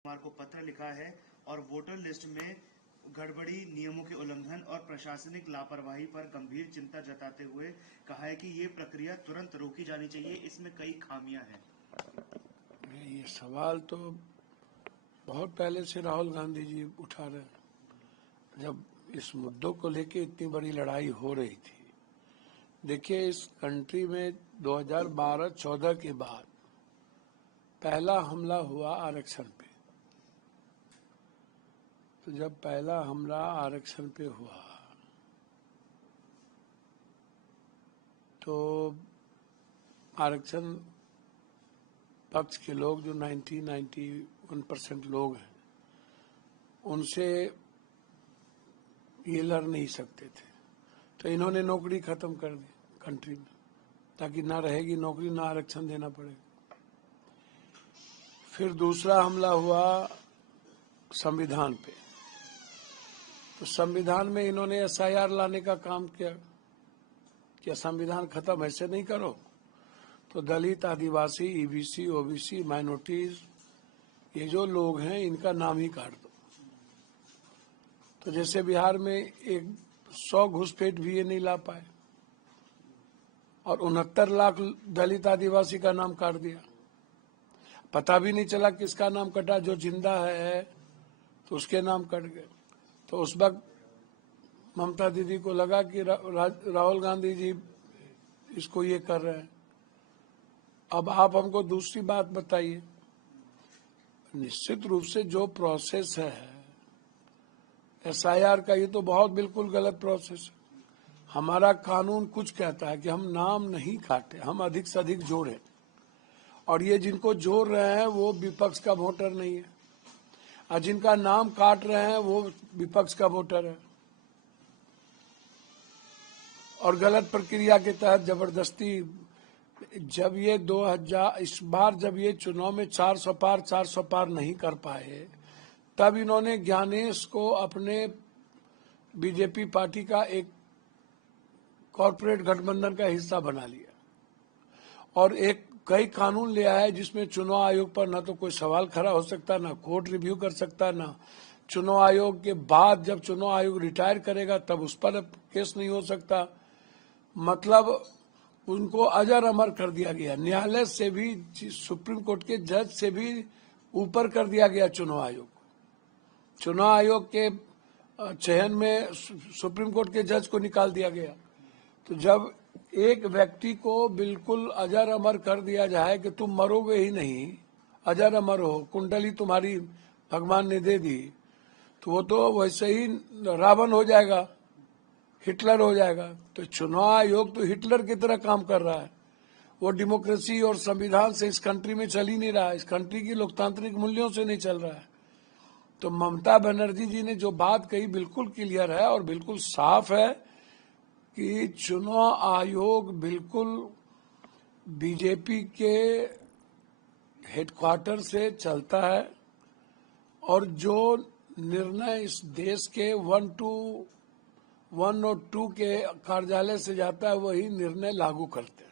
कुमार को पत्र लिखा है और वोटर लिस्ट में गड़बड़ी, नियमों के उल्लंघन और प्रशासनिक लापरवाही पर गंभीर चिंता जताते हुए कहा है कि ये प्रक्रिया तुरंत रोकी जानी चाहिए, इसमें कई खामियां हैं। ये सवाल तो बहुत पहले से राहुल गांधी जी उठा रहे हैं, जब इस मुद्दों को लेके इतनी बड़ी लड़ाई हो रही थी। देखिए, इस कंट्री में 2012-14 के बाद पहला हमला हुआ आरक्षण पे। तो जब पहला हमला आरक्षण पे हुआ तो आरक्षण पक्ष के लोग जो 91% लोग हैं, उनसे ये लड़ नहीं सकते थे, तो इन्होंने नौकरी खत्म कर दी कंट्री में, ताकि ना रहेगी नौकरी, ना आरक्षण देना पड़ेगा। फिर दूसरा हमला हुआ संविधान पे। तो संविधान में इन्होंने SIR लाने का काम किया। क्या संविधान खत्म ऐसे नहीं करो? तो दलित, आदिवासी, EBC, OBC, माइनॉरिटीज, ये जो लोग हैं, इनका नाम ही काट दो। तो जैसे बिहार में 100 घुसपैठ भी ये नहीं ला पाए और 69 लाख दलित, आदिवासी का नाम काट दिया। पता भी नहीं चला किसका नाम कटा, जो जिंदा है तो उसके नाम कट गए। तो उस वक्त ममता दीदी को लगा कि राहुल गांधी जी इसको ये कर रहे हैं। अब आप हमको दूसरी बात बताइए। निश्चित रूप से जो प्रोसेस है SIR का, ये तो बहुत बिल्कुल गलत प्रोसेस है। हमारा कानून कुछ कहता है कि हम नाम नहीं काटे, हम अधिक से अधिक जोड़े, और ये जिनको जोड़ रहे हैं वो विपक्ष का वोटर नहीं है, और जिनका नाम काट रहे हैं वो विपक्ष का वोटर है। और गलत प्रक्रिया के तहत जबरदस्ती, जब ये 2000 इस बार जब ये चुनाव में 400 पार नहीं कर पाए, तब इन्होंने ज्ञानेश को अपने बीजेपी पार्टी का एक कॉरपोरेट गठबंधन का हिस्सा बना लिया और कई कानून ले आया जिसमें चुनाव आयोग पर न तो कोई सवाल खड़ा हो सकता, ना कोर्ट रिव्यू कर सकता, ना चुनाव आयोग के बाद जब चुनाव आयोग रिटायर करेगा तब उस पर केस नहीं हो सकता। मतलब उनको अजर अमर कर दिया गया, न्यायालय से भी, सुप्रीम कोर्ट के जज से भी ऊपर कर दिया गया चुनाव आयोग। चुनाव आयोग के चयन में सुप्रीम कोर्ट के जज को निकाल दिया गया। तो जब एक व्यक्ति को बिल्कुल अजर अमर कर दिया जाए कि तुम मरोगे ही नहीं, अजर अमर हो, कुंडली तुम्हारी भगवान ने दे दी, तो वो तो वैसे ही रावण हो जाएगा, हिटलर हो जाएगा। तो चुनाव आयोग तो हिटलर की तरह काम कर रहा है। वो डेमोक्रेसी और संविधान से इस कंट्री में चल ही नहीं रहा है, इस कंट्री की लोकतांत्रिक मूल्यों से नहीं चल रहा है। तो ममता बनर्जी जी ने जो बात कही बिल्कुल क्लियर है और बिल्कुल साफ है कि चुनाव आयोग बिल्कुल बीजेपी के हेडक्वार्टर से चलता है और जो निर्णय इस देश के 1 और 2 के कार्यालय से जाता है वही निर्णय लागू करते हैं।